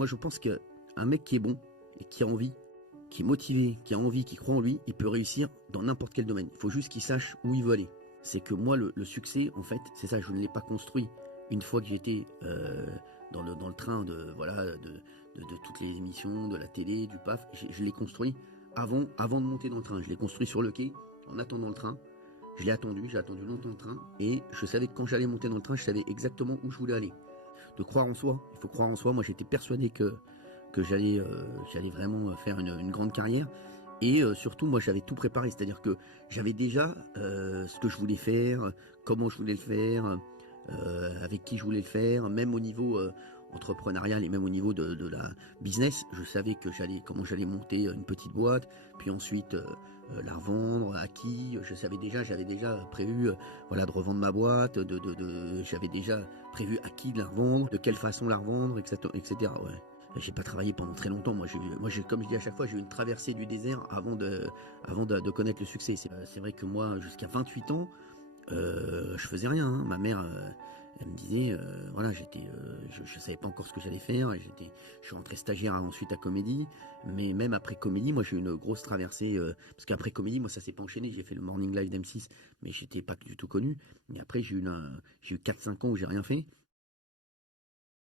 moi je pense qu'un mec qui est bon et qui a envie, qui est motivé, qui a envie, qui croit en lui, il peut réussir dans n'importe quel domaine. Il faut juste qu'il sache où il veut aller. C'est que moi, le succès, en fait, c'est ça, je ne l'ai pas construit une fois que j'étais dans le train de toutes les émissions, de la télé, du PAF. Je l'ai construit avant de monter dans le train. Je l'ai construit sur le quai, en attendant le train. J'ai attendu longtemps le train, et je savais que quand j'allais monter dans le train, je savais exactement où je voulais aller. De croire en soi, il faut croire en soi. Moi, j'étais persuadé que j'allais vraiment faire une grande carrière. Et surtout, moi, j'avais tout préparé, c'est-à-dire que j'avais déjà ce que je voulais faire, comment je voulais le faire, avec qui je voulais le faire, même au niveau entrepreneurial et même au niveau de la business. Je savais comment j'allais monter une petite boîte, puis ensuite la revendre, à qui. J'avais déjà prévu, voilà, de revendre ma boîte, j'avais déjà prévu à qui de la revendre, de quelle façon la revendre, etc., etc. Ouais. J'ai pas travaillé pendant très longtemps. Comme je dis à chaque fois, j'ai eu une traversée du désert avant de connaître le succès. C'est vrai que moi, jusqu'à 28 ans, je faisais rien, hein. Ma mère, elle me disait, voilà, je savais pas encore ce que j'allais faire. Je suis rentré stagiaire ensuite à Comédie, mais même après Comédie, moi j'ai eu une grosse traversée, parce qu'après Comédie, moi ça s'est pas enchaîné. J'ai fait le Morning Live d'M6, mais j'étais pas du tout connu. Et après j'ai eu 4-5 ans où j'ai rien fait.